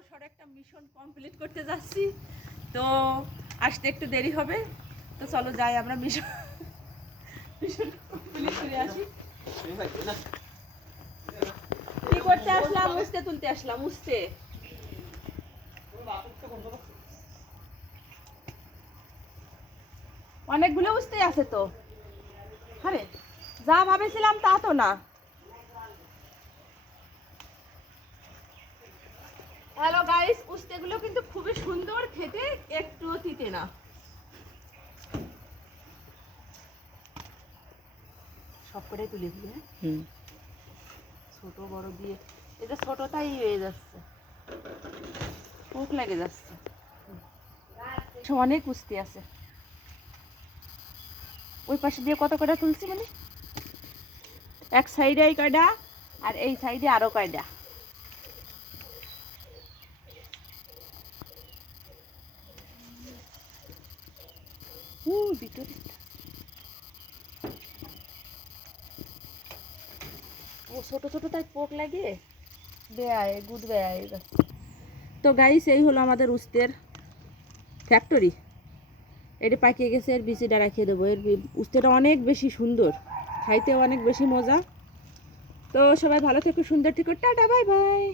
বড়সড় একটা mission complete করতে যাচ্ছি, তো আসতে একটু দেরি হবে। তো চলো যাই আমরা মিশন কমপ্লিট করে আসি। কি করতে আসলাম? উস্তে তুলতে আসলাম। উস্তে অনেকগুলো উস্তে আছে তো। আরে যা ভাবেছিলাম তা তো না। হ্যালো গাইস, উস্তেগুলো কিন্তু খুবই সুন্দর খেতে, একটুও তিতে না। সব কটাই তুলে দিলে, ছোট বড় দিয়ে এটা ছোটটাই হয়ে যাচ্ছে, পোক লেগে যাচ্ছে। অনেক উস্তে আছে। ওই পাশে দিয়ে কত কয়টা তুলছি, মানে এক সাইডে এই কয়টা আর এই সাইডে আরো কয়টা। ভিতরে ও ছোট ছোট তাই পোক লাগিয়ে বেয়ায় গুদ বেয়ায় যাচ্ছে। তো গাইস, এই হলো আমাদের উস্তের ফ্যাক্টরি। এটা পাকিয়ে গেছে, এর বিচিটা রাখিয়ে দেবো। এর উস্তেটা অনেক বেশি সুন্দর, খাইতেও অনেক বেশি মজা। তো সবাই ভালো থেকো, সুন্দর থেকো, টাটা বাই বাই।